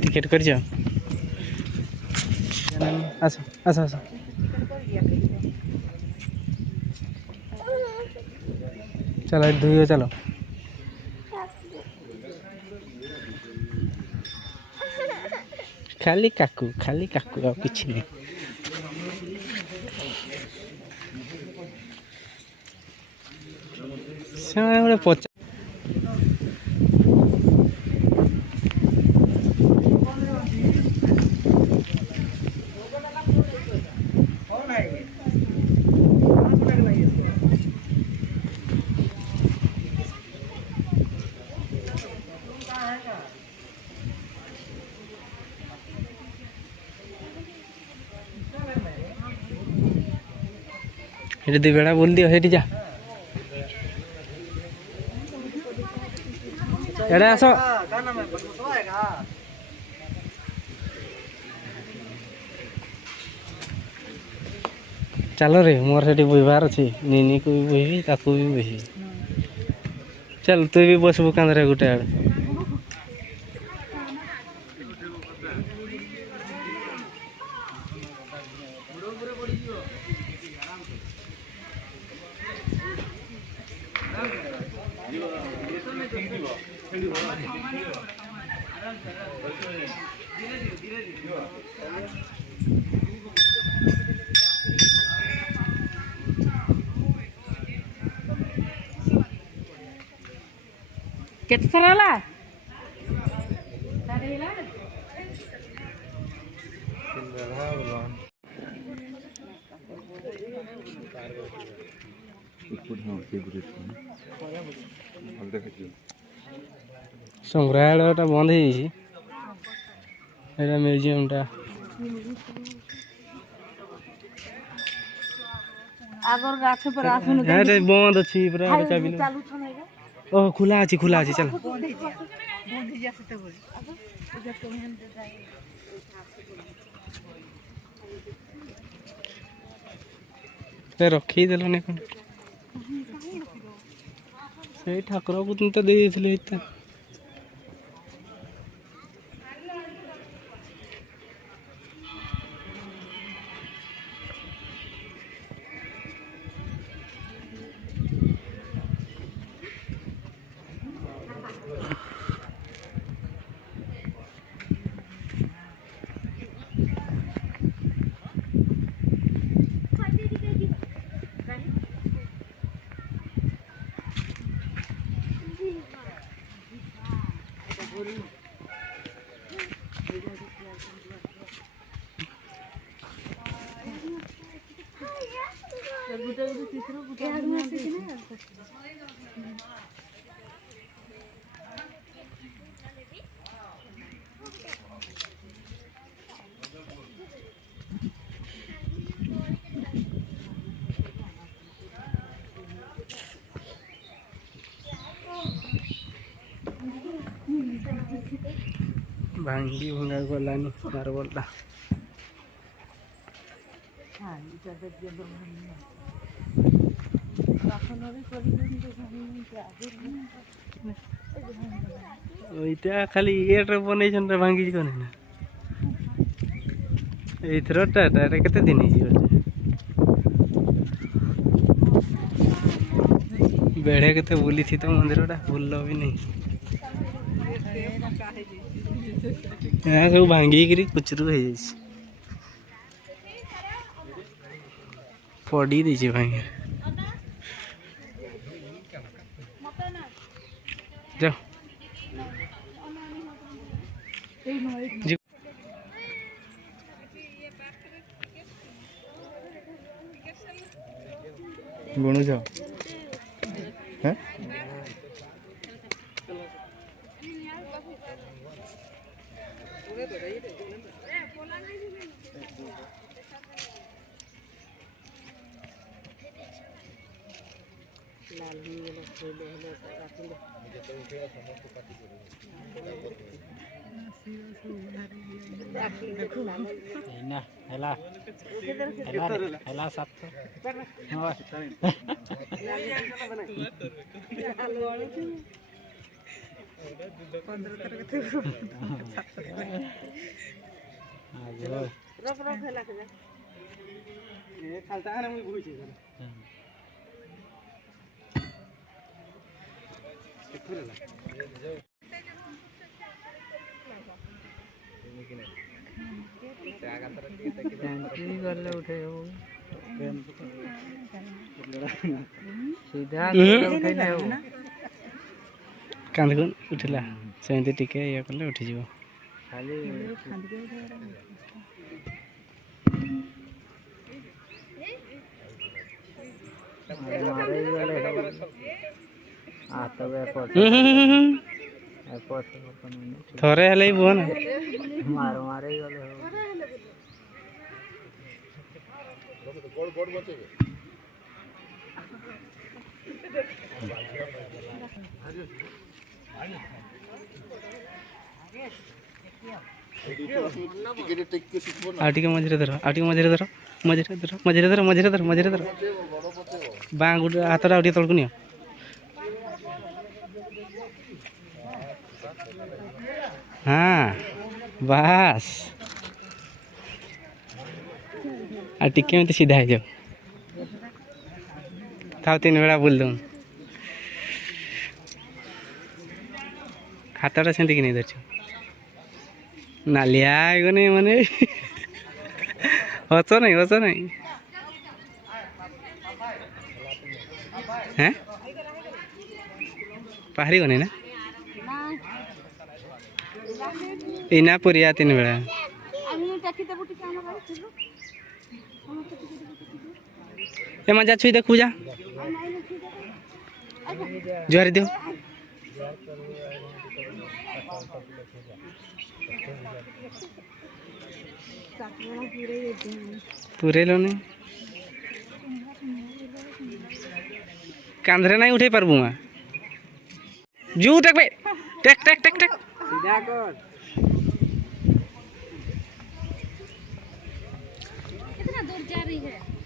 टिकेट कर जाओ आसो आसो आसो चलो धुई चलो खाली काकू आ किछ नहीं से पचा ये दी बेड़ा बोल दियो हेटी जा एड़े आसो चलो रे मोर से बहबार अच्छी नीनी को भी बहबी ताकू भी बहबी चल तु भी बसबू कांधरे गोटे आड़े केते थर हला संग्रहालय बंद है म्यूजियम टा आगर गाछ पर आसुन बंद अच्छी ओह खुला अच्छी चल रखी देलनि से ठाकुर को तुम तो दे देते भांगी भंगा गलानी मार्बलटा खाली ये बन भांगी कौन ना एथरटा केते दिन बेढ़े के बुली थी तो मंदिर भूल भी नहीं सब भांगी कुचरू हो पड़ी दीजिए भाई जाओ जी गुणु जाओ हैं ना हेला हेला हेला साथ गले उठे सीधा कांद उठला सेमती टिके ये कले उठी जीव खाली थोड़े हेले बुआ ना मारो मारे गले आटी के मझे धर आटी के मझे धर मझे धर मझे धर मझे धर मझे धर बाँ गोटे हाथटा उठे तलक नि हाँ बस टिके में सीधा है जाओ था 3 बेड़ा बोल दूँ खाताटा से नहीं धरछ नालिया गने माने हस नहीं हैं पाहरी गने ना इना पुरिया 3 बेड़ा ए मजा छुई देखू जा जुआरी दियो पूरे लोने कांधरे नहीं उठे पारबू जू टेक बे टेक टेक टेक टेक सीधा कर कितना दूर जा रही है।